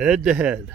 head to head.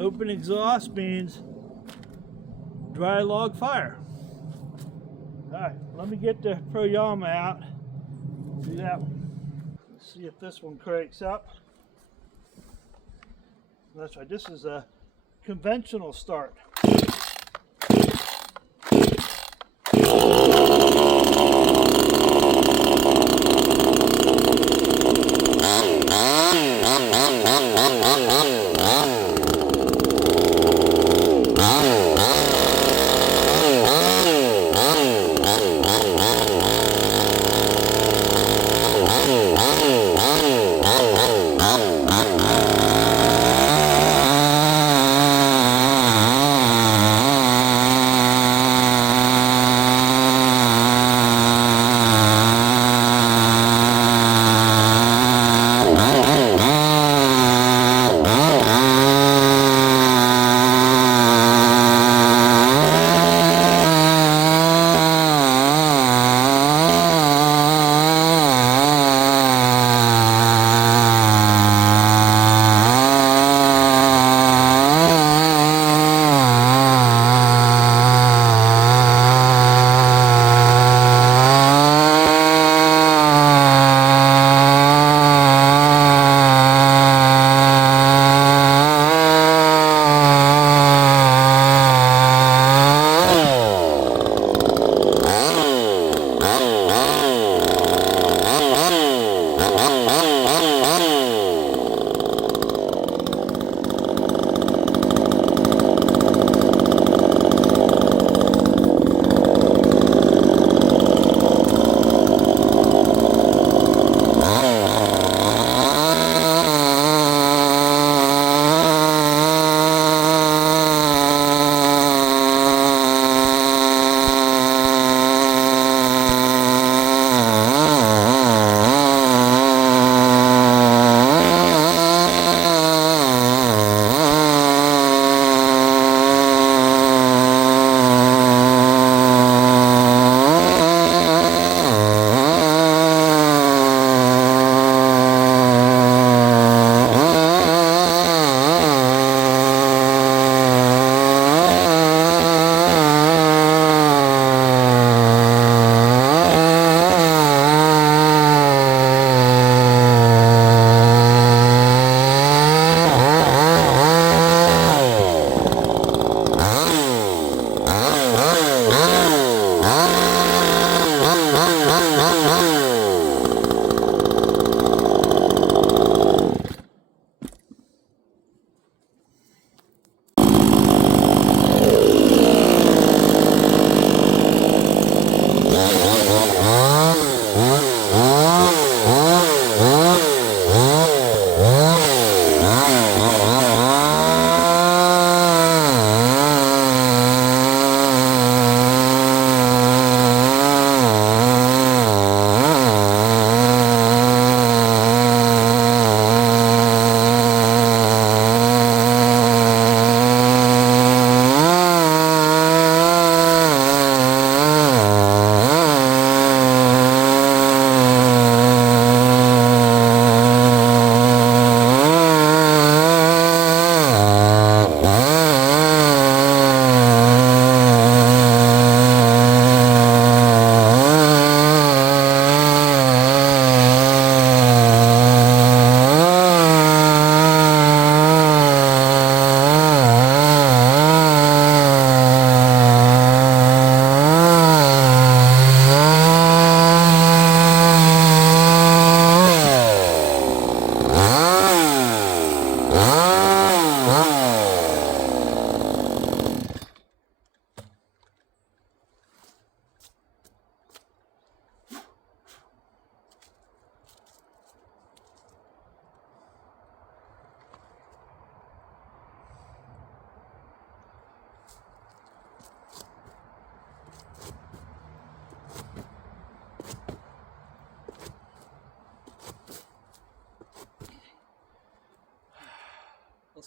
Open exhaust means dry log fire. Alright, let me get the Pro Yama out. Do that one. See if this one cranks up. That's right, this is a conventional start.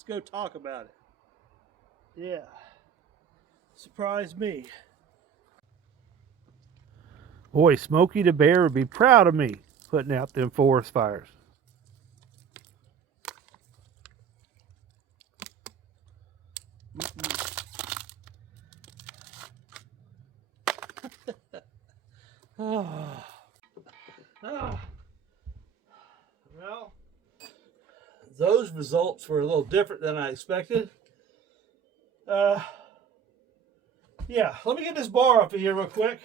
Let's go talk about it. Yeah. Surprised me. Boy, Smokey the Bear would be proud of me putting out them forest fires. Well, those results were a little different than I expected. Yeah, let me get this bar up here real quick,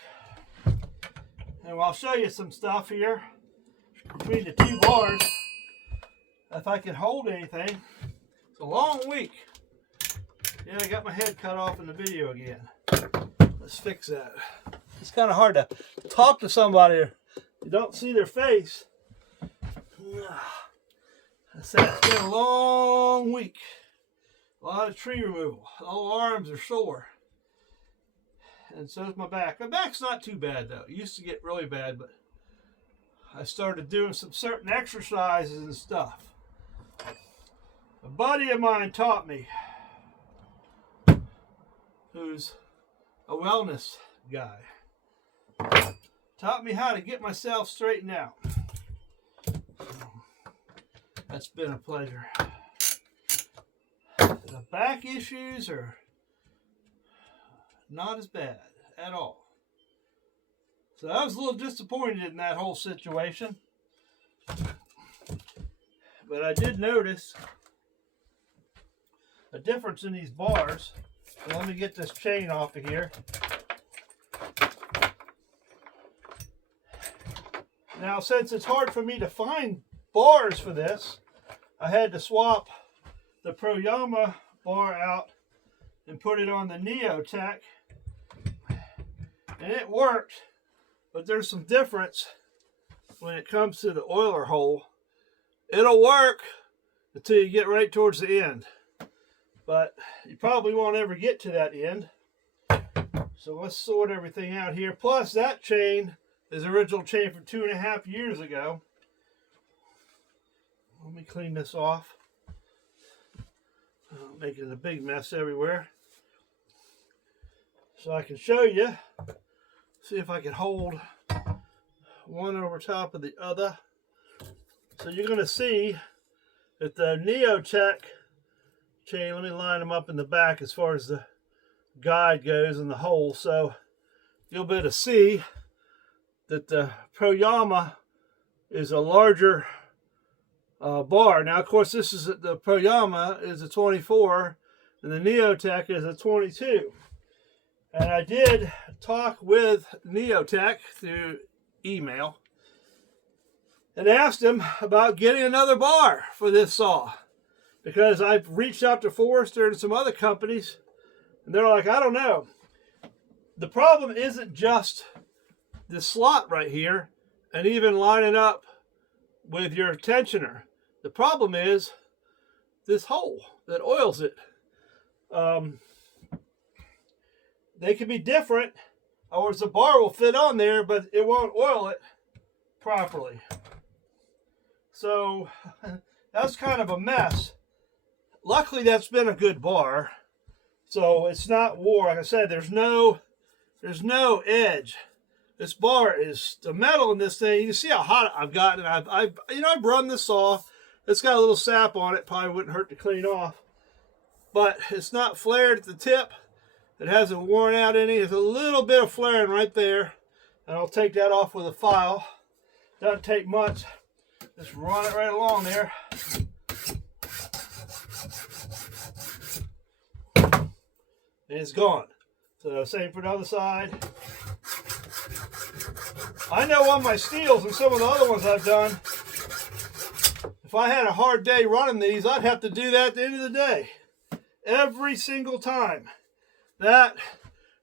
and I'll show you some stuff here between the two bars. If I can hold anything. It's a long week. Yeah, I got my head cut off in the video again. Let's fix that. It's kind of hard to talk to somebody. You don't see their face. I said it's been a long week. A lot of tree removal. All arms are sore. And so is my back. My back's not too bad though. It used to get really bad, but I started doing some certain exercises and stuff. A buddy of mine taught me, who's a wellness guy, taught me how to get myself straightened out. That's been a pleasure. The back issues are not as bad at all. So I was a little disappointed in that whole situation. But I did notice a difference in these bars. So let me get this chain off of here. Now, since it's hard for me to find bars for this, I had to swap the Proyama bar out and put it on the Neotech, and it worked, but there's some difference when it comes to the oiler hole. It'll work until you get right towards the end, but you probably won't ever get to that end. So let's sort everything out here. Plus, that chain is the original chain from 2.5 years ago. Let me clean this off. Making a big mess everywhere. So I can show you. See if I can hold one over top of the other. So you're going to see that the Neotech chain, let me line them up in the back as far as the guide goes in the hole. So you'll be able to see that the Proyama is a larger bar. Now, of course, this is the Proyama is a 24 and the Neotech is a 22. And I did talk with Neotech through email and asked him about getting another bar for this saw, because I've reached out to Forester and some other companies and they're like, I don't know. The problem isn't just the slot right here and even lining up with your tensioner. The problem is this hole that oils it. They can be different, or the bar will fit on there, but it won't oil it properly. So that's kind of a mess. Luckily, that's been a good bar, so it's not wore. Like I said, there's no edge. This bar is the metal in this thing. You can see how hot I've gotten. I've run this saw. It's got a little sap on it. Probably wouldn't hurt to clean off, but it's not flared at the tip. It hasn't worn out any. There's a little bit of flaring right there, and I'll take that off with a file. Doesn't take much. Just run it right along there. And it's gone. So same for the other side. I know on my steels and some of the other ones I've done, if I had a hard day running these, I'd have to do that at the end of the day. Every single time. That,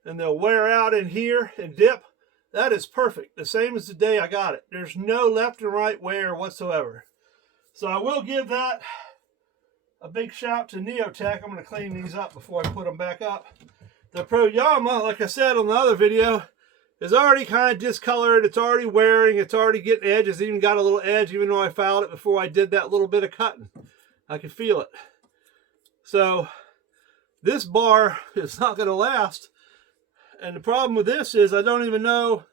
and they'll wear out in here and dip. That is perfect. The same as the day I got it. There's no left and right wear whatsoever. So I will give that a big shout to Neotech. I'm going to clean these up before I put them back up. The Proyama, like I said on the other video, is already kind of discolored. It's already wearing. It's already getting edges. It's even got a little edge, even though I filed it before I did that little bit of cutting. I could feel it. So this bar is not going to last. And the problem with this is I don't even know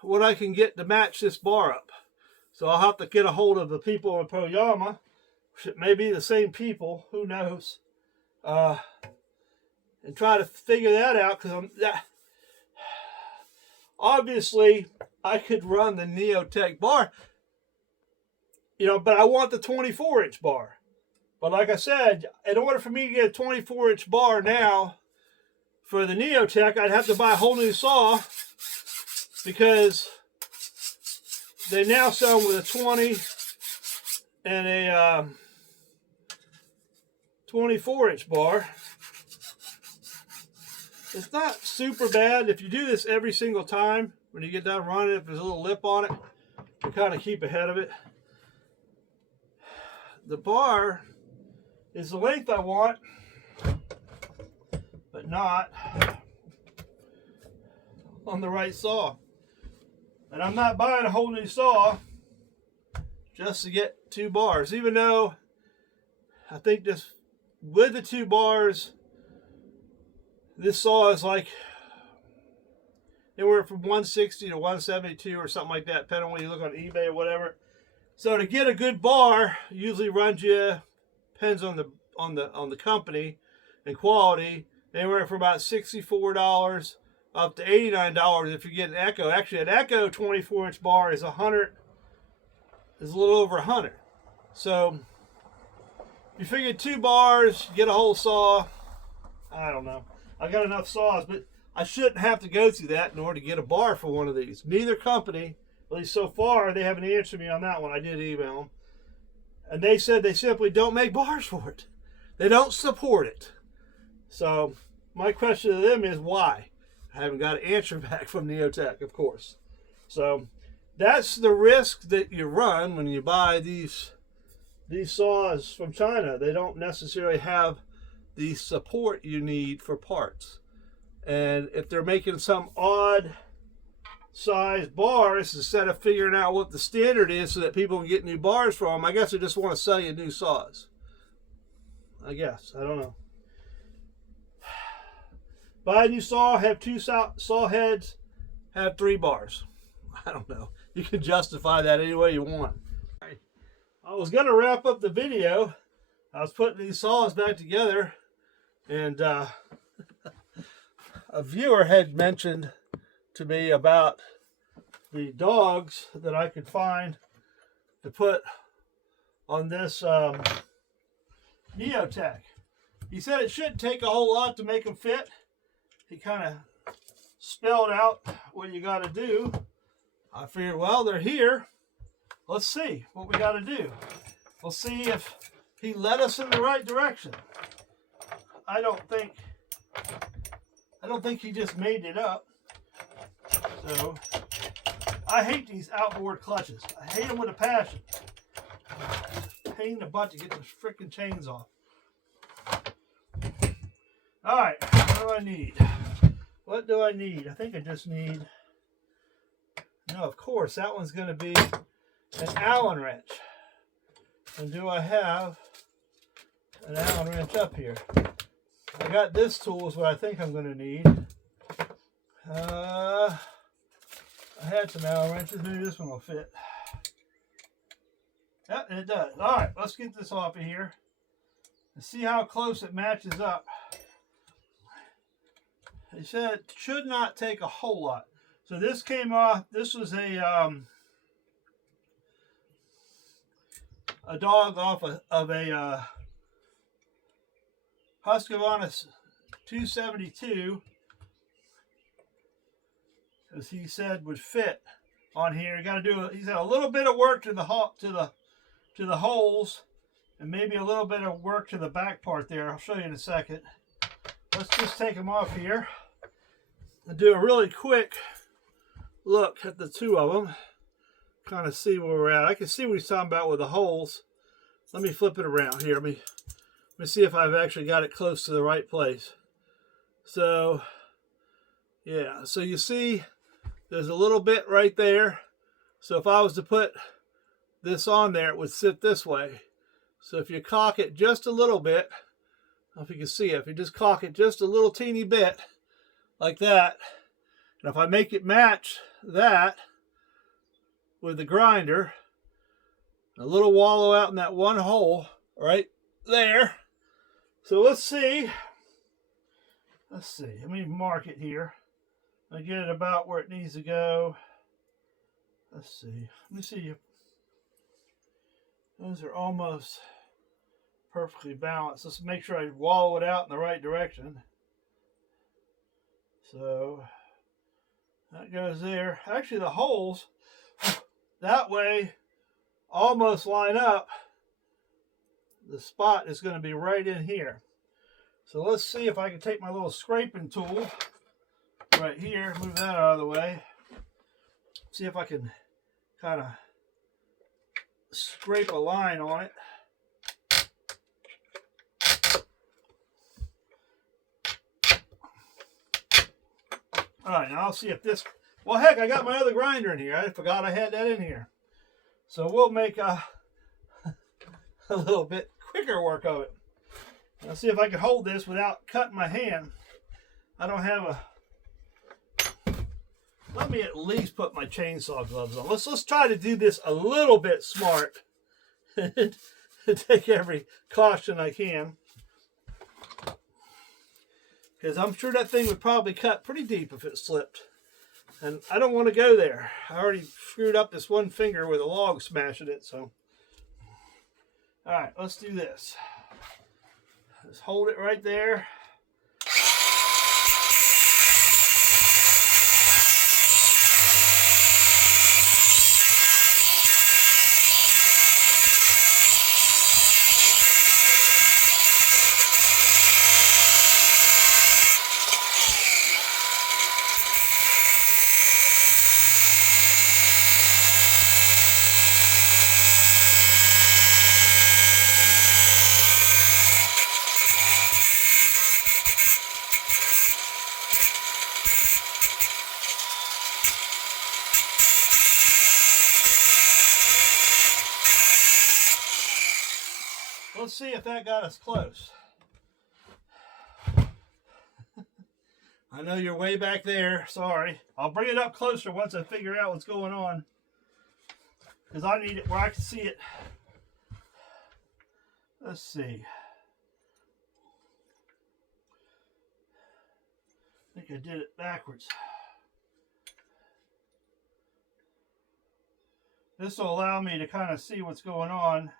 what I can get to match this bar up. So I'll have to get a hold of the people in Poyama. It may be the same people, who knows, and try to figure that out, because obviously I could run the Neotech bar, but I want the 24-inch bar. But like I said, in order for me to get a 24-inch bar now for the Neotech, I'd have to buy a whole new saw, because they now sell them with a 20 and a 24-inch bar. It's not super bad if you do this every single time. When you get done running, if there's a little lip on it, you kind of keep ahead of it. The bar is the length I want, but not on the right saw. And I'm not buying a whole new saw just to get 2 bars, even though I think this, with the 2 bars, this saw is like anywhere from 160 to 172 or something like that, depending on when you look on eBay or whatever. So to get a good bar, usually runs you, depends on the company and quality, anywhere from about $64 up to $89 if you get an Echo. Actually, an Echo 24-inch bar is a little over 100. So you figure 2 bars, get a whole saw. I don't know. I got enough saws, but I shouldn't have to go through that in order to get a bar for one of these. Neither company, at least so far, they haven't answered me on that one. I did email them. And they said they simply don't make bars for it. They don't support it. So my question to them is why? I haven't got an answer back from Neotech, of course. So that's the risk that you run when you buy these saws from China. They don't necessarily have the support you need for parts. And if they're making some odd size bars, instead of figuring out what the standard is so that people can get new bars from them, I guess they just want to sell you new saws. I guess. I don't know. Buy a new saw, have 2 saw heads, have 3 bars. I don't know. You can justify that any way you want. I was going to wrap up the video. I was putting these saws back together, and a viewer had mentioned to me about the dogs that I could find to put on this Neotech. He said it shouldn't take a whole lot to make them fit. He kind of spelled out what you got to do. I figured, well, they're here. Let's see what we got to do. We'll see if he led us in the right direction. I don't think he just made it up. So I hate these outboard clutches. I hate them with a passion. Pain in the butt to get those freaking chains off. All right, what do I need? What do I need? I think I just need, no, of course, that one's going to be an Allen wrench. And do I have an Allen wrench up here? I got this tool is what I think I'm going to need. I had some Allen wrenches. Maybe this one will fit. Yep, it does. All right, let's get this off of here and see how close it matches up. They said it should not take a whole lot. So this came off. This was a dog off of a Husqvarna 272, as he said would fit on here. You got to do. He said a little bit of work to the holes, and maybe a little bit of work to the back part there. I'll show you in a second. Let's just take them off here and do a really quick look at the 2 of them. Kind of see where we're at. I can see what he's talking about with the holes. Let me flip it around here. Let me see if I've actually got it close to the right place. So, yeah. So you see there's a little bit right there. So if I was to put this on there, it would sit this way. So if you cock it just a little bit, know if you can see it. If you just cock it just a little teeny bit, like that, and if I make it match that with the grinder, a little wallow out in that one hole right there. So let's see. Let me mark it here. I get it about where it needs to go. Let's see. Let me see. Those are almost perfectly balanced. Let's make sure I wallow it out in the right direction. So that goes there. Actually, the holes that way almost line up. The spot is going to be right in here. So let's see if I can take my little scraping tool right here, move that out of the way. See if I can kind of scrape a line on it. All right, now I'll see if this, well, heck, I got my other grinder in here. I forgot I had that in here. So we'll make a little bit quicker work of it. Let's see if I can hold this without cutting my hand. I don't have a, let me at least put my chainsaw gloves on. Let's try to do this a little bit smart. Take every caution I can. Because I'm sure that thing would probably cut pretty deep if it slipped. And I don't want to go there. I already screwed up this one finger with a log smashing it, so. All right, let's do this. Just hold it right there. Let's see if that got us close. I know you're way back there. Sorry. I'll bring it up closer once I figure out what's going on. Because I need it where I can see it. Let's see. I think I did it backwards. This will allow me to kind of see what's going on.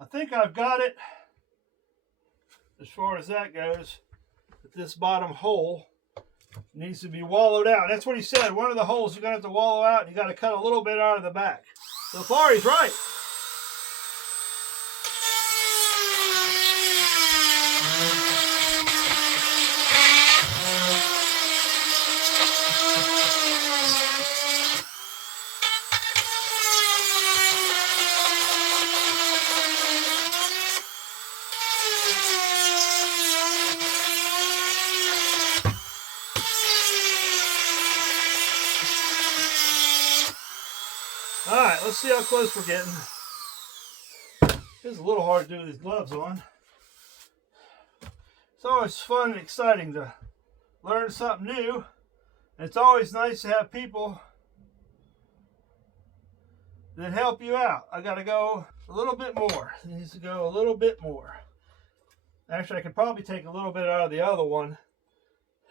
I think I've got it as far as that goes. But this bottom hole needs to be wallowed out. That's what he said. One of the holes you're going to have to wallow out, and you got to cut a little bit out of the back. So far, he's right. All right, let's see how close we're getting. It's a little hard to do with these gloves on. It's always fun and exciting to learn something new. And it's always nice to have people that help you out. I got to go a little bit more. It needs to go a little bit more. Actually, I could probably take a little bit out of the other one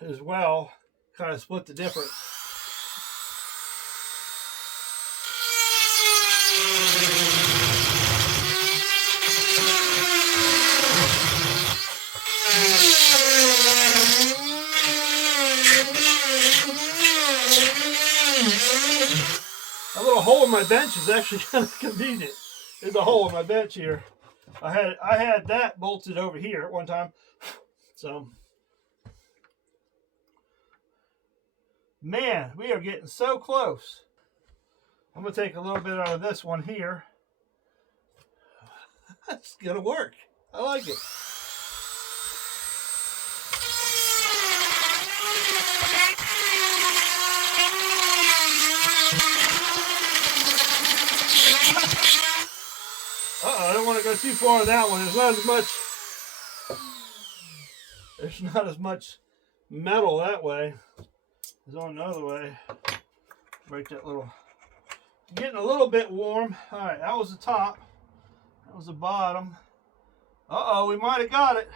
as well. Kind of split the difference. That little hole in my bench is actually kind of convenient. There's a hole in my bench here. I had that bolted over here at one time. So, man, we are getting so close. I'm going to take a little bit out of this one here. That's going to work. I like it. Uh-oh, I don't want to go too far on that one. There's not as much metal that way as on the other way. Break that little. Getting a little bit warm. All right, that was the top. That was the bottom. Uh-oh, we might have got it.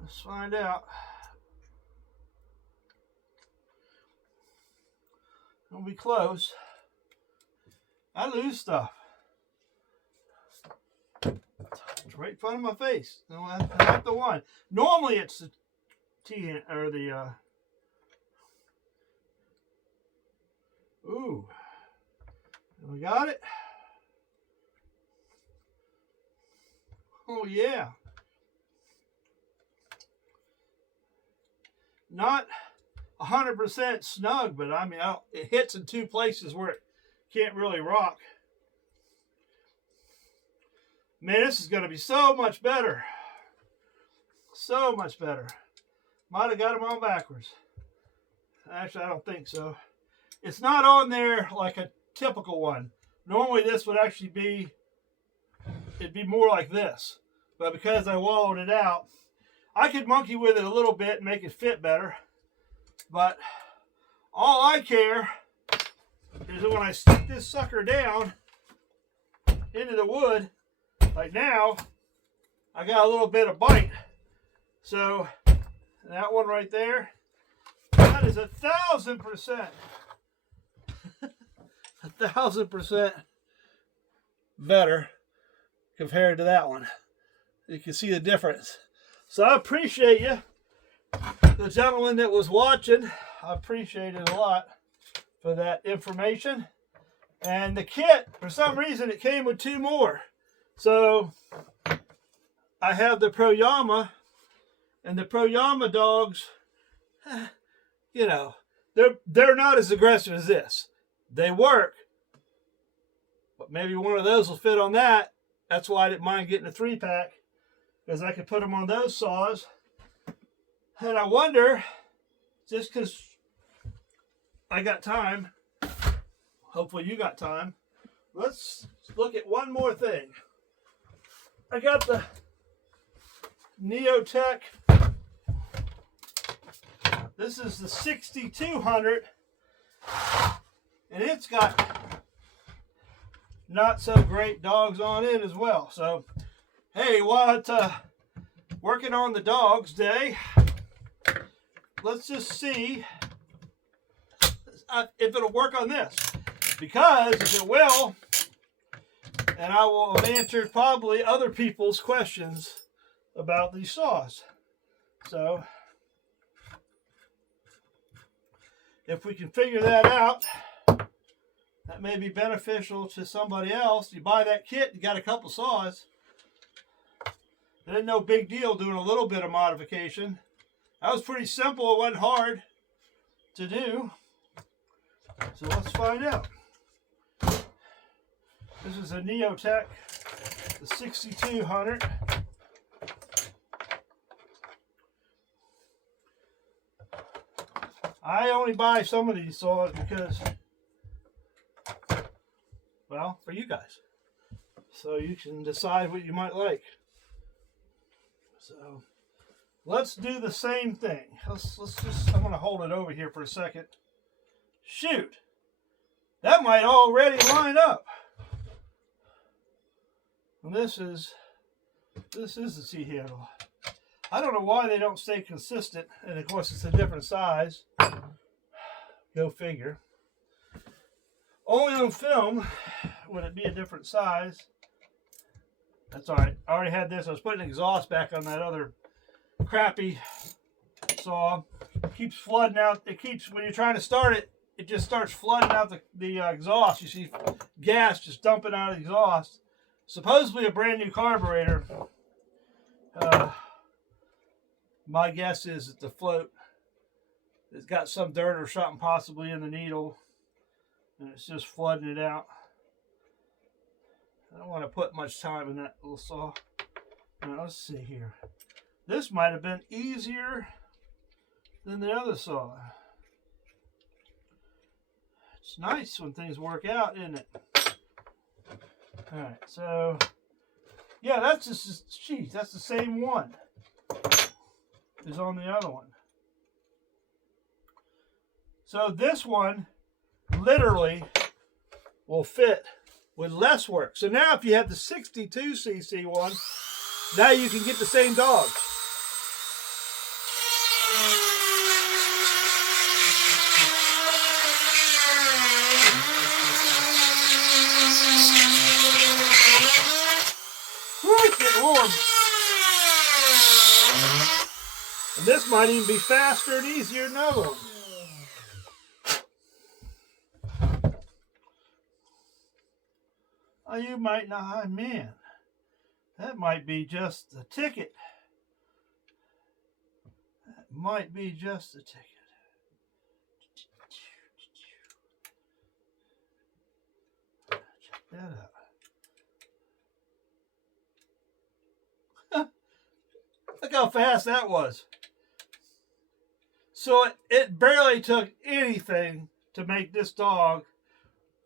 Let's find out. It'll be close. I lose stuff. It's right in front of my face. No, not the one. Normally it's the T or the ooh. We got it. Oh yeah. Not 100% snug, but I mean, it hits in two places where it can't really rock. Man, this is going to be so much better. So much better. Might have got them on backwards. Actually, I don't think so. It's not on there like a typical one. Normally this would actually be, it'd be more like this. But because I wallowed it out, I could monkey with it a little bit and make it fit better. But all I care is that when I stick this sucker down into the wood, like now, I got a little bit of bite. So that one right there, that is 1,000%. 1,000% better compared to that one. You can see the difference. So I appreciate you, the gentleman that was watching. I appreciate it a lot for that information. And the kit, for some reason, it came with 2 more. So I have the Pro-Yama, and the Pro-Yama dogs, you know, they're not as aggressive as this. They work, but maybe one of those will fit on that. That's why I didn't mind getting a 3-pack, because I could put them on those saws. And I wonder, just because I got time, hopefully you got time, let's look at one more thing. I got the Neotech. This is the 6200, and it's got not so great dogs on it as well. So, hey, while it's working on the dogs day, let's just see if it'll work on this. Because if it will, and I will have answered probably other people's questions about these saws. So, if we can figure that out, that may be beneficial to somebody else. You buy that kit, you got a couple saws. It ain't no big deal doing a little bit of modification. That was pretty simple. It wasn't hard to do. So let's find out. This is a Neotech, the 6200. I only buy some of these saws because, well, for you guys. So you can decide what you might like. So let's do the same thing. Let's just, I'm going to hold it over here for a second. Shoot. That might already line up. And this is the T-handle. I don't know why they don't stay consistent. And of course it's a different size. Go figure. Only on film would it be a different size. That's alright. I already had this. I was putting exhaust back on that other crappy saw. It keeps flooding out. It keeps, when you're trying to start it, it just starts flooding out the exhaust. You see gas just dumping out of the exhaust. Supposedly a brand new carburetor. My guess is that the float has got some dirt or something possibly in the needle, and it's just flooding it out. I don't want to put much time in that little saw. Now, let's see here. This might have been easier than the other saw. It's nice when things work out, isn't it? Alright, so Yeah, that's just, geez, that's the same one as on the other one. So this one literally will fit with less work. So now if you have the 62cc one, now you can get the same dogs. Woo, it's getting warm. And this might even be faster and easier than the other one. Oh, you might not, man. That might be just the ticket. That might be just the ticket. Check that out. Look how fast that was. So it barely took anything to make this dog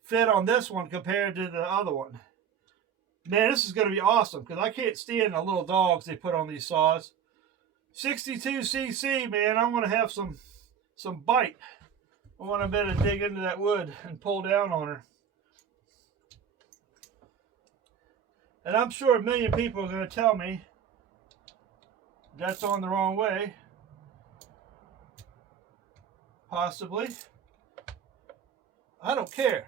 fit on this one compared to the other one. Man, this is going to be awesome because I can't stand the little dogs they put on these saws. 62cc, man, I want to have some bite. I want to be able to dig into that wood and pull down on her. And I'm sure a million people are going to tell me that's on the wrong way. Possibly. I don't care.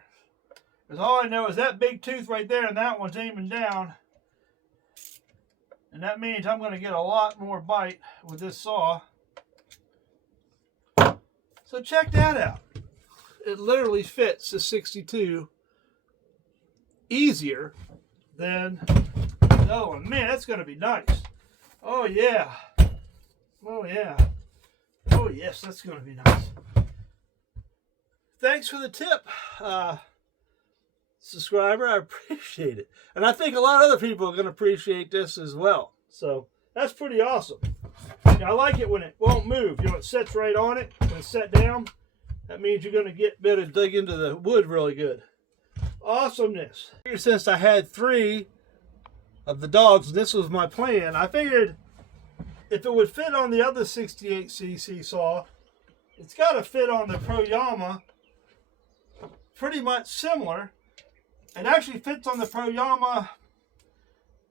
Because all I know is that big tooth right there and that one's aiming down. And that means I'm going to get a lot more bite with this saw. So check that out. It literally fits the 62 easier than the other one. Man, that's going to be nice. Oh yeah. Oh yeah. Oh yes, that's going to be nice. Thanks for the tip, subscriber. I appreciate it. And I think a lot of other people are going to appreciate this as well. So that's pretty awesome. I like it when it won't move. You know, it sits right on it. When it's set down, that means you're going to get better dig into the wood really good. Awesomeness. Since I had 3 of the dogs, and this was my plan, I figured if it would fit on the other 68cc saw, it's got to fit on the Pro Yama pretty much similar. It actually fits on the Pro Yama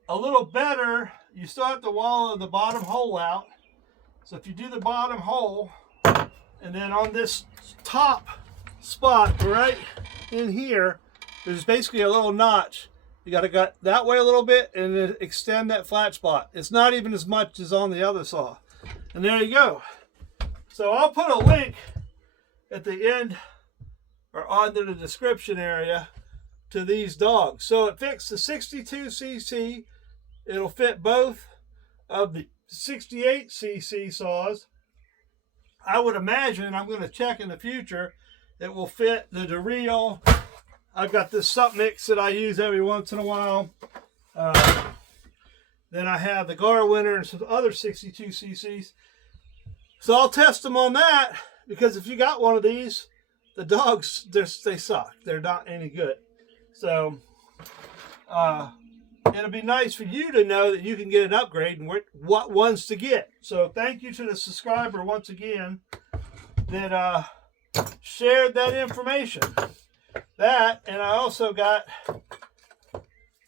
a little better. You still have to wallow the bottom hole out. So if you do the bottom hole, and then on this top spot right in here, there's basically a little notch. You got to go that way a little bit and then extend that flat spot. It's not even as much as on the other saw. And there you go. So I'll put a link at the end or under the description area to these dogs. So it fits the 62cc. It'll fit both of the 68cc saws. I would imagine, I'm going to check in the future, it will fit the Dereel. I've got this sup mix that I use every once in a while. Then I have the Garwinter and some other 62cc's. So I'll test them on that, because if you got one of these, the dogs, they suck. They're not any good. So it'll be nice for you to know that you can get an upgrade and what ones to get. So thank you to the subscriber once again that shared that information. That, and I also got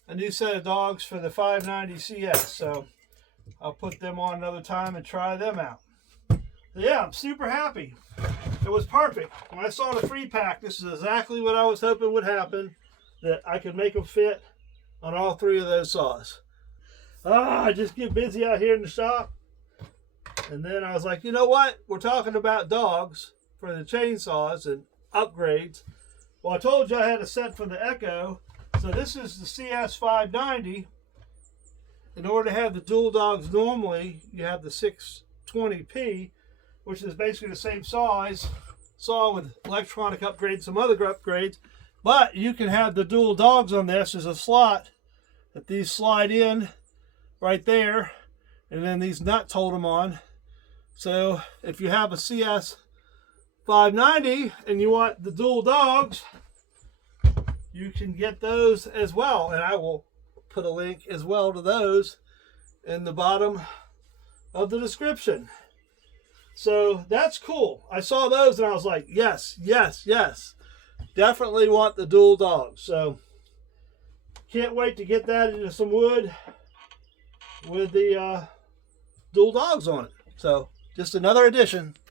a new set of dogs for the 590 CS. So I'll put them on another time and try them out. Yeah, I'm super happy. It was perfect. When I saw the free pack, this is exactly what I was hoping would happen, that I could make them fit on all 3 of those saws. I just get busy out here in the shop. And then I was like, you know what? We're talking about dogs for the chainsaws and upgrades. Well, I told you I had a set for the Echo. So this is the CS590. In order to have the dual dogs normally, you have the 620p, which is basically the same size saw with electronic upgrades, some other upgrades. But you can have the dual dogs on this. There's a slot that these slide in right there, and then these nuts hold them on. So if you have a CS590 and you want the dual dogs, you can get those as well. And I will put a link as well to those in the bottom of the description. So that's cool. I saw those and I was like, yes, yes, yes. Definitely want the dual dogs. So can't wait to get that into some wood with the dual dogs on it. So just another addition.